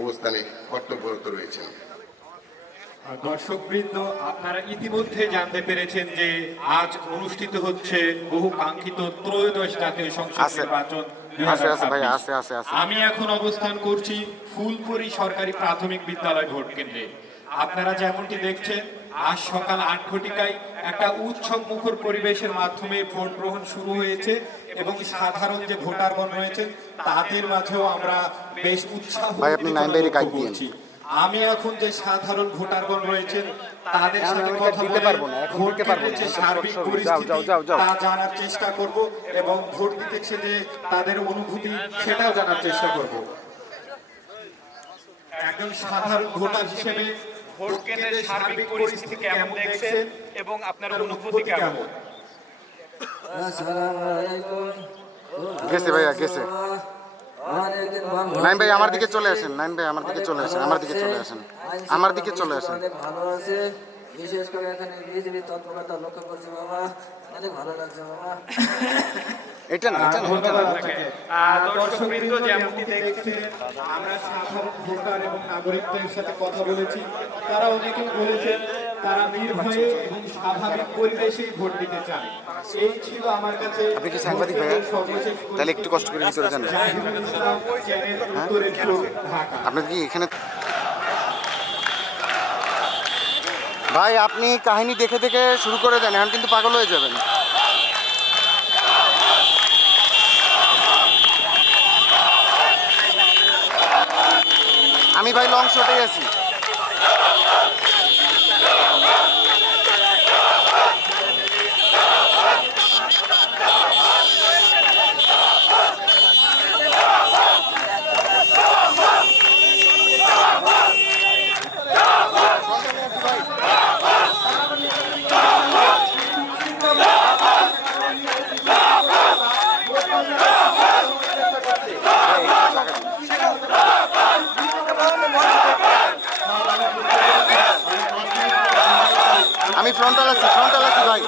অবস্থানে কর্তব্যরত রয়েছেন। দর্শকবৃন্দ আপনারা ইতিমধ্যে জানতে পেরেছেন যে আজ অনুষ্ঠিত হচ্ছে বহু কাঙ্ক্ষিত ত্রয়োদশ জাতীয় সংসদ নির্বাচন আছে, আছে ভাই, 2026 আছে, আছে, আছে। আমি এখন অবস্থান করছি ফুলপুরি সরকারি প্রাথমিক বিদ্যালয় ভোট কেন্দ্রে। আপনারা যেমনটি দেখছেন আজ সকাল আট ঘটিকায় একটা উৎসব মুখর পরিবেশের মাধ্যমে ভোট গ্রহণ শুরু হয়েছে এবং সাধারণ যে ভোটারগণ রয়েছেন তাদের মাঝেও আমরা বেশ উৎসাহ। করছি। আমি এখন যে সাধারণ ভোটারগণ রয়েছেন তাদের সাথে কথা দিতে বলে পারব না, এখন দিতে পারব না, সার্বিক পরিস্থিতি। তা জানার চেষ্টা করব এবং ভোট দিতেছে যে তাদের অনুভূতি সেটাও জানার চেষ্টা করব একজন সাধারণ ভোটার হিসেবে ভোট কেন্দ্রের সার্বিক পরিস্থিতি কেমন দেখছেন এবং আপনার অনুভূতি কেমন? গেছে ভাইয়া গেছে। নাইন ভাই আমার দিকে চলে আসেন নাইন ভাই আমার দিকে চলে আসেন আমার দিকে চলে আসেন। আমার দিকে চলে আসেন। ভালো আছে বিশেষ করে এখানে বিজেপি তৎপরতা লক্ষ্য করছি বাবা। অনেক ভালো লাগছে বাবা। এটা না এটা না দর্শকবৃন্দ যেমনটি দেখছেন আমরা সাধারণ ভোটার এবং নাগরিকদের সাথে কথা বলেছি। তারা অনেকেই বলেছেন তারা নির্ভয়ে এবং স্বাভাবিক পরিবেশেই ভোট দিতে চান। এই ছিল আমার কাছে আপনি কি সাংবাদিক ভাইয়া? তাহলে একটু কষ্ট করে ভিতরে যান। ঢাকা। আপনার কি এখানে ভাই, আপনি কাহিনী দেখে দেখে শুরু করে দেন, এখন কিন্তু পাগল হয়ে যাবেন। আমি ভাই লং শটেই আছি। আমি ফ্রন্টাল আছি ফ্রন্টাল আছি ভাই।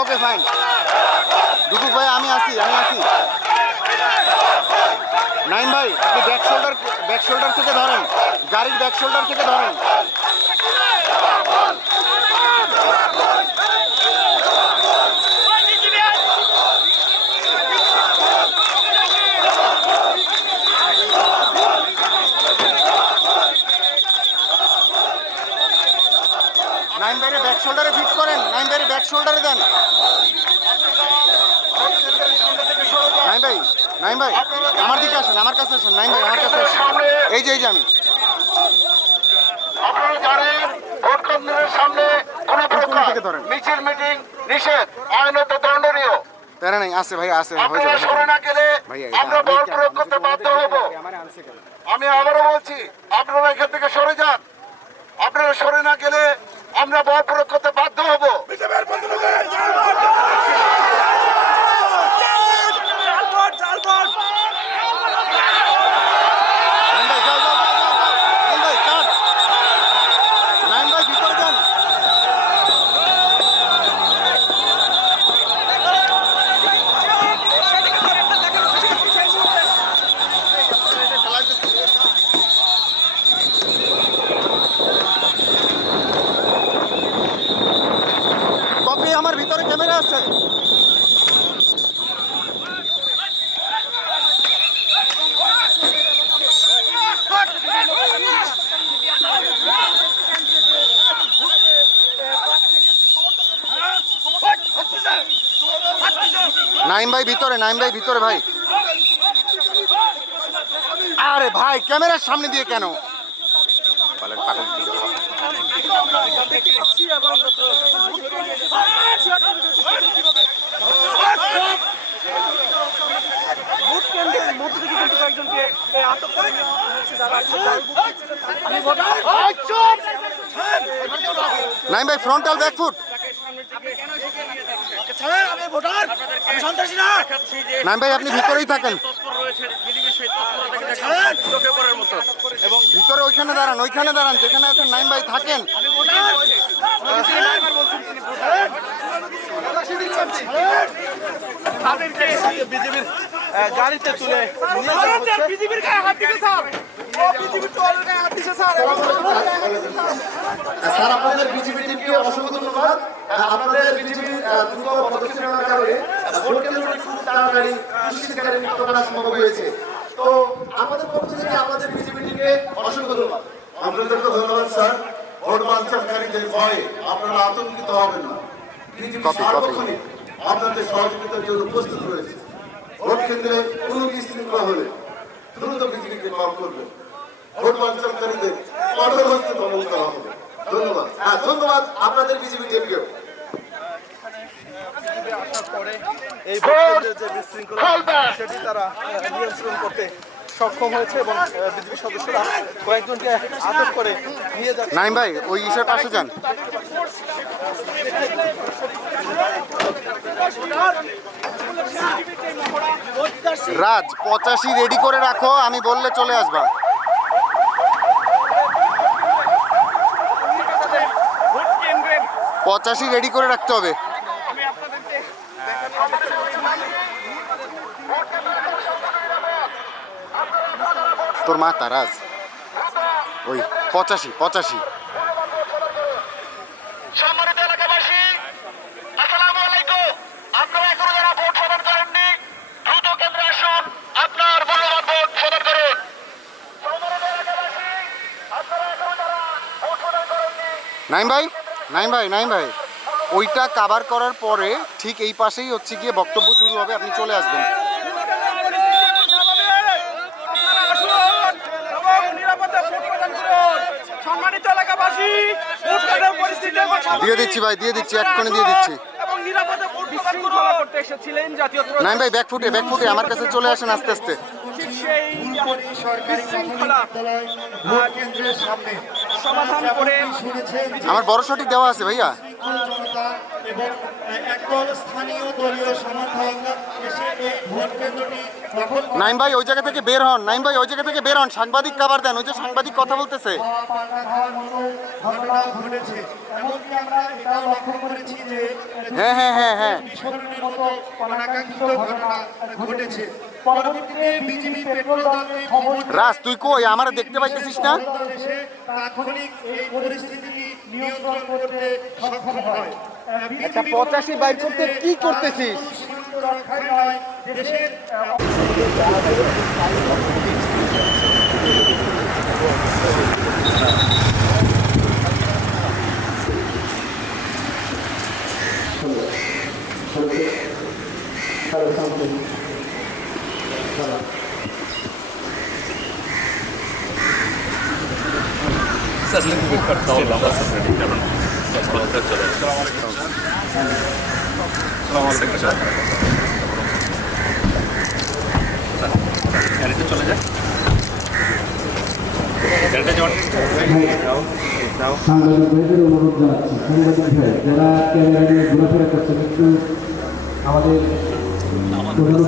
ওকে ফাইন দুদু ভাই, আমি আছি আমি আছি। নাইন ভাই, আপনি ব্যাক শোল্ডার ব্যাক শোল্ডার থেকে ধরেন। গাড়ির ব্যাক শোল্ডার থেকে ধরেন নাইন বাইরে ব্যাক শোল্ডারে ফিট করেন ব্যাক শোল্ডারে দেন। ভাই ভাই আমার দিকে আসেন আমার কাছে আসেন ভাই আমার কাছে আসেন। এই যে এই যে আমি। আপনারা জানেন ভোট কেন্দ্রের সামনে কোনো প্রকার মিছিল মিটিং নিষেধ আইনত দণ্ডনীয়। তারা নাই আছে ভাই আছে আপনারা সরে না গেলে ভাইয়া আমরা বল প্রয়োগ করতে বাধ্য হব আমি আবারও বলছি আপনারা এখান থেকে সরে যান। আপনারা সরে না গেলে আমরা বল করতে বাধ্য হব নাইন ভাই যাও যাও যাও যাও, যাও নাইন ভাই কাট নাইন ভাই ভিতরে যান কপি আমার ভিতরে ক্যামেরা আছে। নাইম ভাই ভিতরে, নাইম ভাই ভিতরে ভাই। আরে ভাই, ক্যামেরার সামনে দিয়ে কেন? নাইম ভাই ফ্রন্টাল ব্যাক ফুট নাইম ভাই, আপনি ভিতরেই থাকেন। ভিতরে ওইখানে দাঁড়ান ওইখানে দাঁড়ান, যেখানে আছেন নাইম ভাই, থাকেন। বিজেপির গাড়িতে তুলে বিজেপির গায়ে হাত স্যার। স্যার। আপনাদের বিজেপি টিমকে অসংখ্য ধন্যবাদ। আপনাদের বিজেপি দ্রুত পদক্ষেপ নেওয়ার কারণে ভোট কেন্দ্রটি খুব তাড়াতাড়ি দুষ্কৃতিকারী মুক্ত করা সম্ভব হয়েছে। তো আমাদের পক্ষ থেকে আপনাদের বিজেপি টিমকে অসংখ্য ধন্যবাদ। আপনাদেরকে ধন্যবাদ স্যার। ভোট বাঞ্ছাকারীদের ভয়ে আপনারা আতঙ্কিত হবেন না। বিজেপি. সার্বক্ষণিক আপনাদের সহযোগিতার জন্য প্রস্তুত রয়েছে। ভোট কেন্দ্রে কোনো বিশৃঙ্খলা হলে দ্রুত বিজেপিকে কল করবেন। ভোট বাঞ্ছাকারীদের কঠোর হস্তে দমন করা হবে। ধন্যবাদ। হ্যাঁ ধন্যবাদ আপনাদের বিজেপি টিমকেও এই যে বিশৃঙ্খলা সেটি তারা নিয়ন্ত্রণ করতে সক্ষম হয়েছে এবং বিজেপি সদস্যরা কয়েকজনকে আটক করে নিয়ে যাচ্ছে। নাইম ভাই ওই ইসের পাশে যান। রাজ, পঁচাশি রেডি করে রাখো, আমি বললে চলে আসবা। পঁচাশি রেডি করে রাখতে হবে। তোর মা তারাজ। ওই, পঁচাশি পঁচাশি সম্মানিত এলাকাবাসী আসসালামু আলাইকুম আপনারা এখনও যারা ভোট প্রদান করেননি দ্রুত কেন্দ্রে আসুন আপনার মূল্যবান ভোট প্রদান করুন সম্মানিত এলাকাবাসী আপনারা এখনও যারা ভোট প্রদান করেননি নাইম ভাই নাইম ভাই নাইম ভাই। ওইটা কাভার করার পরে ঠিক এই পাশেই হচ্ছে গিয়ে বক্তব্য শুরু হবে আপনি চলে আসবেন। দিয়ে দিচ্ছি ভাই দিয়ে দিচ্ছি এক্ষুনি দিয়ে দিচ্ছি। এবং নিরাপদে ভোট প্রদান করতে এসেছিলেন জাতীয় নাইম ভাই ব্যাক ফুটে ব্যাক ফুটে আমার কাছে চলে আসেন আস্তে আস্তে। ঠিক সেই বিশৃঙ্খলা। কেন্দ্রের সামনে। সমাধান করে আমার বড় সঠিক দেওয়া আছে ভাইয়া। এবং একদল স্থানীয় দলীয় সমর্থক এসে এই ভোট কেন্দ্রটি দখল নাইম ভাই ওই জায়গা থেকে বের হন। নাইম ভাই ওই জায়গা থেকে বের হন। সাংবাদিক কাবার দেন। ওই যে সাংবাদিক কথা বলতেছে। হ্যাঁ হ্যাঁ হ্যাঁ হ্যাঁ। ঘটেছে। তুই কই? আমার দেখতে পাইতেছিস না? তাৎক্ষণিক এই পরিস্থিতি নিয়ন্ত্রণ করতে সক্ষম হয়। একটা পঁচাশি বাইক করতে কি করতেছিস? রক্ষায় নয় দেশের আহ, সাংবাদিক ভাইদের অনুরোধ জানাচ্ছি সাংবাদিক ভাই আমাদের চলে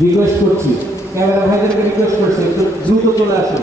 রিকোয়েস্ট করছি ক্যামেরা ভাইদেরকে রিকোয়েস্ট করছি একটু দ্রুত চলে আসুন।